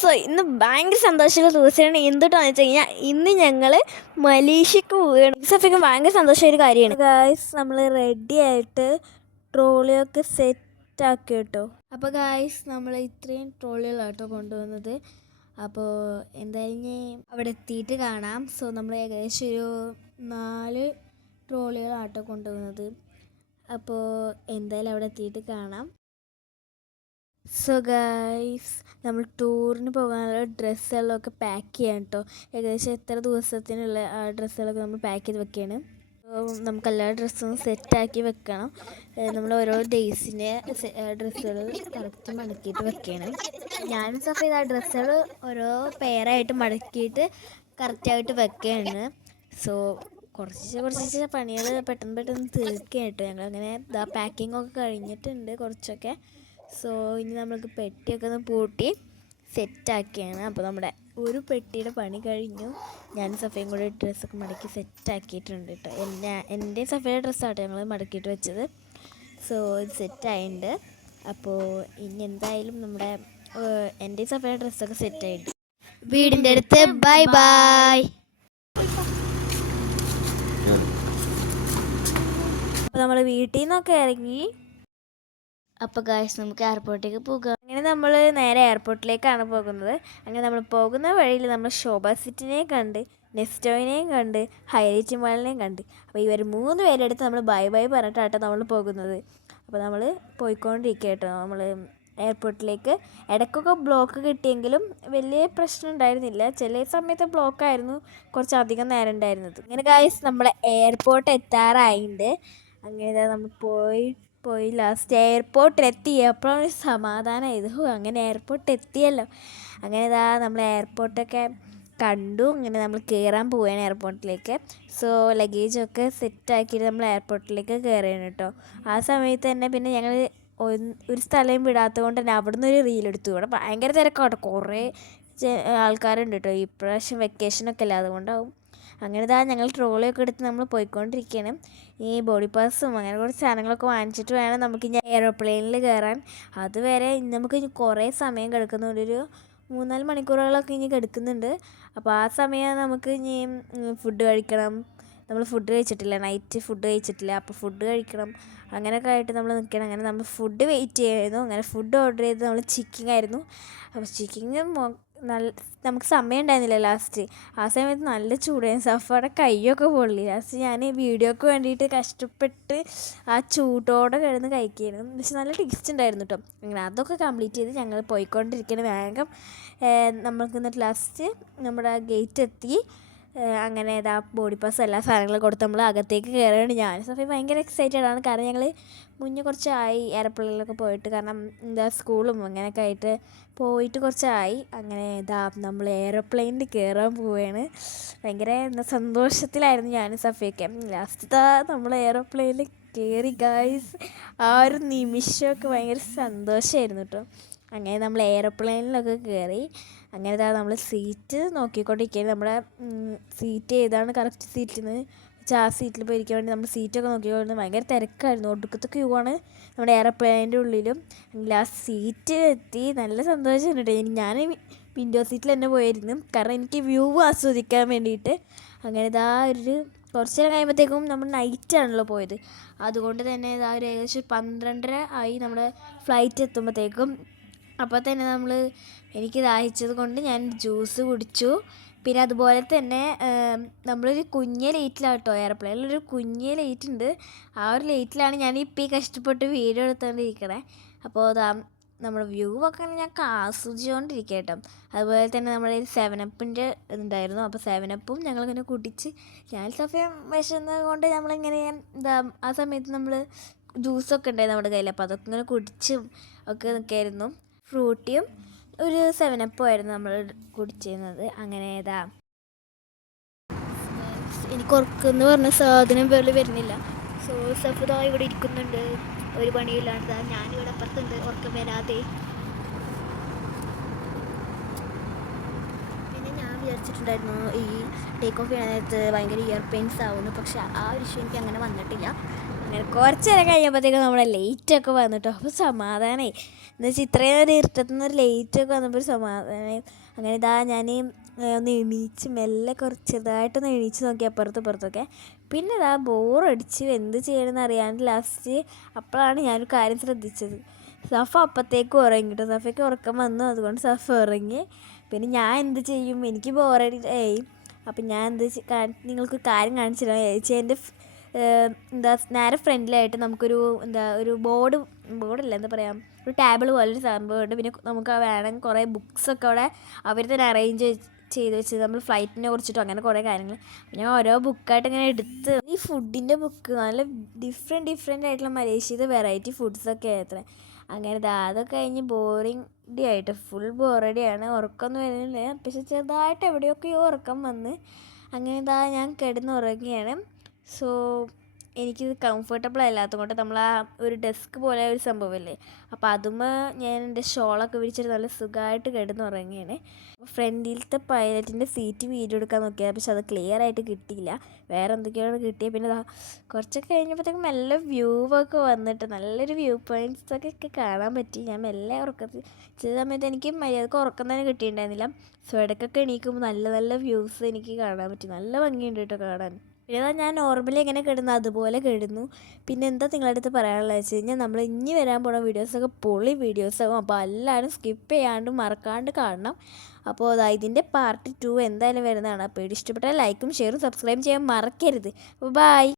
So ഇന്ന് ഭയങ്കര സന്തോഷമുള്ള ദിവസമാണ്. എന്തുട്ടാന്ന് വെച്ച് കഴിഞ്ഞാൽ ഇന്ന് ഞങ്ങൾ മലേഷ്യക്ക് പോവുകയാണ്. സഫിക്ക് ഭയങ്കര സന്തോഷമായ ഒരു കാര്യമാണ്. ഗായ്സ് നമ്മൾ റെഡി ആയിട്ട് ട്രോളിയൊക്കെ സെറ്റാക്കി കേട്ടോ. അപ്പോൾ ഗായ്സ് നമ്മൾ ഇത്രയും ട്രോളികളാട്ടോ കൊണ്ടുവന്നത്. അപ്പോൾ എന്തായാലും അവിടെ എത്തിയിട്ട് കാണാം. സോ നമ്മൾ ഏകദേശം ഒരു 4 ട്രോളികളാട്ടോ കൊണ്ടുവന്നത്. അപ്പോൾ എന്തായാലും അവിടെ എത്തിയിട്ട് കാണാം. സോ ഗൈസ് നമ്മൾ ടൂറിന് പോകാനുള്ള ഡ്രസ്സുകളൊക്കെ പാക്ക് ചെയ്യാൻ കേട്ടോ. ഏകദേശം എത്ര ദിവസത്തിനുള്ള ആ ഡ്രസ്സുകളൊക്കെ നമ്മൾ പാക്ക് ചെയ്ത് വെക്കുകയാണ്. നമുക്ക് എല്ലാ ഡ്രസ്സും സെറ്റാക്കി വെക്കണം. നമ്മൾ ഓരോ ഡേയ്സിൻ്റെ ഡ്രസ്സുകൾ കറക്റ്റ് മടക്കിയിട്ട് വെക്കുകയാണ്. ഞാനും സഫ ആ ഡ്രസ്സുകൾ ഓരോ പെയറായിട്ട് മടക്കിയിട്ട് കറക്റ്റായിട്ട് വെക്കുകയാണ്. സോ കുറച്ച് പണികൾ പെട്ടെന്ന് തീർക്കുക കേട്ടോ. ഞങ്ങളങ്ങനെ പാക്കിംഗ് ഒക്കെ കഴിഞ്ഞിട്ടുണ്ട് കുറച്ചൊക്കെ. സോ ഇനി നമ്മൾക്ക് പെട്ടിയൊക്കെ ഒന്ന് പൂട്ടി സെറ്റാക്കിയാണ്. അപ്പോൾ നമ്മുടെ ഒരു പെട്ടിയുടെ പണി കഴിഞ്ഞു. ഞാൻ സഫയും കൂടെ ഡ്രസ്സൊക്കെ മടക്കി സെറ്റാക്കിയിട്ടുണ്ട് കേട്ടോ. എൻ്റെ സഫയുടെ ഡ്രസ്സാട്ടോ ഞങ്ങൾ മടക്കിയിട്ട് വെച്ചത്. സോ ഇത് സെറ്റായിട്ടുണ്ട്. അപ്പോൾ ഇനി എന്തായാലും നമ്മുടെ എൻ്റെ സഫയുടെ ഡ്രസ്സൊക്കെ സെറ്റായിട്ട് വീടിൻ്റെ അടുത്ത് ബൈ ബൈ. അപ്പോൾ നമ്മൾ വീട്ടിൽ നിന്നൊക്കെ ഇറങ്ങി. അപ്പോൾ ഗായ്സ് നമുക്ക് എയർപോർട്ടിലേക്ക് പോകാം. അങ്ങനെ നമ്മൾ നേരെ എയർപോർട്ടിലേക്കാണ് പോകുന്നത്. അങ്ങനെ നമ്മൾ പോകുന്ന വഴിയിൽ നമ്മൾ ശോഭ സിറ്റിനെയും കണ്ട്, നെസ്റ്റോയിനെയും കണ്ട്, ഹൈലൈറ്റ് മാളിനെയും കണ്ട്. അപ്പോൾ ഇവർ 3 പേരെടുത്ത് നമ്മൾ ബൈ ബൈ പറഞ്ഞിട്ടാട്ടോ നമ്മൾ പോകുന്നത്. അപ്പോൾ നമ്മൾ പോയിക്കൊണ്ടിരിക്കുക കേട്ടോ നമ്മൾ എയർപോർട്ടിലേക്ക്. ഇടയ്ക്കൊക്കെ ബ്ലോക്ക് കിട്ടിയെങ്കിലും വലിയ പ്രശ്നം ഉണ്ടായിരുന്നില്ല. ചില സമയത്ത് ബ്ലോക്കായിരുന്നു കുറച്ചധികം നേരം ഉണ്ടായിരുന്നത്. അങ്ങനെ ഗായ്സ് നമ്മളെ എയർപോർട്ട് എത്താറായിട്ടുണ്ട്. അങ്ങനെ നമ്മൾ പോയി ലാസ്റ്റ് എയർപോർട്ടിലെത്തി. അപ്പോഴാണ് സമാധാനമായത്. അങ്ങനെ എയർപോർട്ട് എത്തിയല്ലോ. അങ്ങനെ നമ്മൾ എയർപോർട്ടൊക്കെ കണ്ടു. അങ്ങനെ നമ്മൾ കയറാൻ പോവുകയാണ് എയർപോർട്ടിലേക്ക്. സോ ലഗേജൊക്കെ സെറ്റാക്കിയിട്ട് നമ്മൾ എയർപോർട്ടിലേക്ക് കയറുകയാണ് കേട്ടോ. ആ സമയത്ത് തന്നെ പിന്നെ ഞങ്ങൾ ഒരു സ്ഥലം വിടാത്തത് കൊണ്ട് തന്നെ അവിടെ നിന്ന് ഒരു റീലെടുത്തു. അവിടെ ഭയങ്കര തിരക്കാട്ടോ. കുറേ ആൾക്കാരുണ്ട് കേട്ടോ. ഇപ്രാവശ്യം വെക്കേഷനൊക്കെ അല്ല, അതുകൊണ്ടാവും. അങ്ങനെ ഞങ്ങൾ ട്രോളിയൊക്കെ എടുത്ത് നമ്മൾ പോയിക്കൊണ്ടിരിക്കുകയാണ്. ഈ ബോഡി പാസും അങ്ങനെ കുറച്ച് സാധനങ്ങളൊക്കെ വാങ്ങിച്ചിട്ട് വേണം നമുക്ക് ഇനി എയറോപ്ലെയിനിൽ കയറാൻ. അതുവരെ നമുക്ക് ഇനി കുറേ സമയം കിടക്കുന്നുണ്ട്. ഒരു 3-4 മണിക്കൂറുകളൊക്കെ ഇനി കിടക്കുന്നുണ്ട്. അപ്പോൾ ആ സമയം നമുക്ക് ഇനി ഫുഡ് കഴിക്കണം. നമ്മൾ ഫുഡ് കഴിച്ചിട്ടില്ല, നൈറ്റ് ഫുഡ് കഴിച്ചിട്ടില്ല. അപ്പോൾ ഫുഡ് കഴിക്കണം. അങ്ങനെയൊക്കെ ആയിട്ട് നമ്മൾ നിൽക്കണം. അങ്ങനെ നമ്മൾ ഫുഡ് വെയിറ്റ് ചെയ്യായിരുന്നു. അങ്ങനെ ഫുഡ് ഓർഡർ ചെയ്ത് നമ്മൾ ചിക്കൻ ആയിരുന്നു. അപ്പോൾ ചിക്കൻ നമുക്ക് സമയം ഉണ്ടായിരുന്നില്ല ലാസ്റ്റ്. ആ സമയത്ത് നല്ല ചൂടായിരുന്നു. സഫയുടെ കൈയൊക്കെ പൊള്ളി. ലാസ്റ്റ് ഞാൻ വീഡിയോക്ക് വേണ്ടിയിട്ട് കഷ്ടപ്പെട്ട് ആ ചൂടോടെ കിടന്ന് കഴിക്കുകയായിരുന്നു. പക്ഷെ നല്ല ടേസ്റ്റ് ഉണ്ടായിരുന്നു കേട്ടോ. അങ്ങനെ അതൊക്കെ കംപ്ലീറ്റ് ചെയ്ത് ഞങ്ങൾ പോയിക്കൊണ്ടിരിക്കണം വേഗം. നമ്മൾക്ക് എന്നിട്ട് ലാസ്റ്റ് നമ്മുടെ ഗേറ്റ് എത്തി. അങ്ങനെ ബോഡി പാസ് എല്ലാ സാധനങ്ങളും കൊടുത്ത് നമ്മൾ അകത്തേക്ക് കയറുകയാണ്. ഞാൻ സഫി ഭയങ്കര എക്സൈറ്റഡ് ആണ്. കാരണം ഞങ്ങൾ മുന്നേ കുറച്ചായി എയർപോർട്ടിലൊക്കെ പോയിട്ട്. കാരണം സ്കൂളും അങ്ങനെയൊക്കെ ആയിട്ട് പോയിട്ട് കുറച്ചായി. അങ്ങനെ നമ്മൾ എയർപ്ലെയിനിൽ കയറാൻ പോവുകയാണ്. ഭയങ്കര സന്തോഷത്തിലായിരുന്നു ഞാനും സഫിയൊക്കെ. ലാസ്റ്റ് നമ്മൾ എയർപ്ലെയിനിൽ കയറി ഗായ്സ്. ആ ഒരു നിമിഷമൊക്കെ ഭയങ്കര സന്തോഷമായിരുന്നു കേട്ടോ. അങ്ങനെ നമ്മൾ എയർപ്ലെയിനിലൊക്കെ കയറി. അങ്ങനെ നമ്മൾ സീറ്റ് നോക്കിക്കൊണ്ടിരിക്കുകയാണ്. നമ്മുടെ സീറ്റ് ഏതാണ് കറക്റ്റ് സീറ്റിൽ നിന്ന് ആ സീറ്റിൽ പോയി ഇരിക്കാൻ വേണ്ടി നമ്മൾ സീറ്റൊക്കെ നോക്കിക്കൊണ്ട് ഭയങ്കര തിരക്കായിരുന്നു. ഒടുക്കത്തെ ക്യൂ ആണ് നമ്മുടെ എയർപ്ലെയിനിൻ്റെ ഉള്ളിലും. ആ സീറ്റ് എത്തി. നല്ല സന്തോഷമുണ്ട് കേട്ടോ. ഞാൻ വിൻഡോ സീറ്റിൽ തന്നെ പോയിരുന്നു. കാരണം എനിക്ക് വ്യൂ ആസ്വദിക്കാൻ വേണ്ടിയിട്ട്. അങ്ങനെ ഒരു കുറച്ച് നേരം കഴിയുമ്പോഴത്തേക്കും നമ്മൾ നൈറ്റാണല്ലോ പോയത്. അതുകൊണ്ട് തന്നെ ഒരു ഏകദേശം 12:30 ആയി നമ്മുടെ ഫ്ലൈറ്റ് എത്തുമ്പോഴത്തേക്കും. അപ്പോൾ തന്നെ എനിക്ക് ദാഹിച്ചത് കൊണ്ട് ഞാൻ ജ്യൂസ് കുടിച്ചു. പിന്നെ അതുപോലെ തന്നെ നമ്മളൊരു കുഞ്ഞ് ലൈറ്റിലാണ് കേട്ടോ. എയർപ്ലെയിനിലൊരു കുഞ്ഞ് ലൈറ്റ് ഉണ്ട്. ആ ഒരു ലൈറ്റിലാണ് ഞാനിപ്പോൾ ഈ കഷ്ടപ്പെട്ട് വീഡിയോ എടുത്തുകൊണ്ടിരിക്കണേ. അപ്പോൾ നമ്മുടെ വ്യൂ ഒക്കെ ഞാൻ ആസ്വദിച്ചുകൊണ്ടിരിക്കുക കേട്ടോ. അതുപോലെ തന്നെ നമ്മുടെ 7-Upൻ്റെ ഇതുണ്ടായിരുന്നു. അപ്പോൾ 7-Upും ഞങ്ങളിങ്ങനെ കുടിച്ച്. ഞാൻ സഫയം വിശന്നത് കൊണ്ട് നമ്മളിങ്ങനെ ആ സമയത്ത് നമ്മൾ ജ്യൂസൊക്കെ ഉണ്ടായിരുന്നു നമ്മുടെ കയ്യിൽ. അപ്പോൾ അതൊക്കെ ഇങ്ങനെ കുടിച്ചും ഒക്കെ നിൽക്കായിരുന്നു. ഫ്രൂട്ടിയും ഒരു 7-Upും ആയിരുന്നു നമ്മൾ കുടിച്ചിരുന്നത്. അങ്ങനെ എനിക്ക് ഉറക്കെന്ന് പറഞ്ഞ സാധനം പോലെ വരുന്നില്ല. സോ സഫ ഇവിടെ ഇരിക്കുന്നുണ്ട്, ഒരു പണിയില്ലാണ്ട്. ഞാനിവിടെ അപ്പുറത്തുണ്ട് ഉറക്കം വരാതെ. പിന്നെ ഞാൻ വിചാരിച്ചിട്ടുണ്ടായിരുന്നു ഈ ടേക്ക് ഓഫ് ചെയ്യുന്ന നേരത്ത് ഭയങ്കര ഇയർ പെയിൻസ് ആവുന്നു. പക്ഷെ ആ ഒരു ഇഷ്യൂ എനിക്ക് അങ്ങനെ വന്നിട്ടില്ല. അങ്ങനെ കുറച്ച് നേരം കഴിയുമ്പോഴത്തേക്കും നമ്മുടെ ലൈറ്റൊക്കെ വന്നിട്ടോ. അപ്പോൾ സമാധാനമായി. എന്ന് വെച്ചാൽ ഇത്രയും നേരം ഇരുട്ടത്തുനിന്ന് ഒരു ലൈറ്റൊക്കെ വന്നപ്പോൾ ഒരു സമാധാനമായി. അങ്ങനെ ഇതാ ഞാൻ ഒന്ന് എണീച്ച് മെല്ലെ കുറച്ച് ചെറുതായിട്ടൊന്ന് എണീച്ച് നോക്കി അപ്പുറത്തൊക്കെ. പിന്നെ ഇതാ ബോറടിച്ച് എന്ത് ചെയ്യണമെന്ന് അറിയാണ്ട് ലാസ്റ്റ് അപ്പോഴാണ് ഞാനൊരു കാര്യം ശ്രദ്ധിച്ചത്. സഫ അപ്പത്തേക്കും ഉറങ്ങി കേട്ടോ. സഫയ്ക്ക് ഉറക്കം വന്നു, അതുകൊണ്ട് സഫ ഉറങ്ങി. പിന്നെ ഞാൻ എന്ത് ചെയ്യും, എനിക്ക് ബോറടി ആയി. അപ്പം ഞാൻ നിങ്ങൾക്ക് കാര്യം കാണിച്ചു തരാം. ചേച്ചീൻ്റെ നേരെ ഫ്രണ്ടിലായിട്ട് നമുക്കൊരു ഒരു ബോർഡല്ല എന്താ പറയുക, ഒരു ടേബിൾ പോലൊരു സംഭവമുണ്ട്. പിന്നെ നമുക്ക് വേണമെങ്കിൽ കുറേ ബുക്സൊക്കെ അവിടെ അവർ തന്നെ അറേഞ്ച് ചെയ്ത് വെച്ചത്, നമ്മൾ ഫ്ലൈറ്റിനെ കുറിച്ചിട്ടും അങ്ങനെ കുറേ കാര്യങ്ങൾ. പിന്നെ ഓരോ ബുക്കായിട്ട് ഇങ്ങനെ എടുത്ത് ഈ ഫുഡിൻ്റെ ബുക്ക് നല്ല ഡിഫറെൻ്റ് ആയിട്ടുള്ള മലേഷ്യയിലെ വെറൈറ്റി ഫുഡ്സൊക്കെ ആയത്ര. അങ്ങനെ അതൊക്കെ കഴിഞ്ഞ് ബോറിംഗ് ആയിട്ട് ഫുൾ ബോറടിയാണ്. ഉറക്കമൊന്നും വരുന്നില്ല, പക്ഷെ ചെറുതായിട്ട് എവിടെയൊക്കെയോ ഉറക്കം വന്ന് അങ്ങനെ ഞാൻ കിടന്നുറങ്ങുകയാണ്. സോ എനിക്കിത് കംഫർട്ടബിൾ അല്ലാത്തത് കൊണ്ട് നമ്മൾ ആ ഒരു ഡെസ്ക് പോലെ ഒരു സംഭവമില്ലേ, അപ്പോൾ അതുമ്പോൾ ഞാൻ എൻ്റെ ഷോളൊക്കെ വിരിച്ചിട്ട് നല്ല സുഖമായിട്ട് കിടന്നുറങ്ങുകയാണ്. ഫ്രണ്ടിലത്തെ പൈലറ്റിൻ്റെ സീറ്റ് വീഡിയോ എടുക്കാൻ നോക്കിയത്, പക്ഷെ അത് ക്ലിയർ ആയിട്ട് കിട്ടിയില്ല. വേറെ എന്തൊക്കെയാണ് കിട്ടിയത്. പിന്നെ കുറച്ചൊക്കെ കഴിഞ്ഞപ്പോഴത്തേക്കും നല്ല വ്യൂ ഒക്കെ വന്നിട്ട് നല്ലൊരു വ്യൂ പോയിൻറ്റ്സൊക്കെ കാണാൻ പറ്റി. ഞാൻ മെല്ലെ ചില സമയത്ത് എനിക്ക് മര്യാദക്ക് ഉറക്കം തന്നെ കിട്ടിയിട്ടുണ്ടായിരുന്നില്ല. സോ ഇടയ്ക്കൊക്കെ എണീക്കുമ്പോൾ നല്ല വ്യൂസ് എനിക്ക് കാണാൻ പറ്റി. നല്ല ഭംഗിയുണ്ട് കേട്ടോ കാണാൻ. പിന്നെ ഞാൻ നോർമലി എങ്ങനെ കിടന്നു അതുപോലെ കിടന്നു. പിന്നെ എന്താ നിങ്ങളുടെ അടുത്ത് പറയാനുള്ളത് വെച്ച് കഴിഞ്ഞാൽ, നമ്മൾ ഇനി വരാൻ പോകുന്ന വീഡിയോസൊക്കെ പൊളി വീഡിയോസാകും. അപ്പോൾ എല്ലാവരും സ്കിപ്പ് ചെയ്യാണ്ട് മറക്കാണ്ട് കാണണം. അപ്പോൾ ഇതിൻ്റെ പാർട്ട് 2 എന്തായാലും വരുന്നതാണ്. അപ്പോൾ ഇഷ്ടപ്പെട്ടാൽ ലൈക്കും ഷെയറും സബ്സ്ക്രൈബ് ചെയ്യാൻ മറക്കരുത്. അപ്പോൾ ബൈ.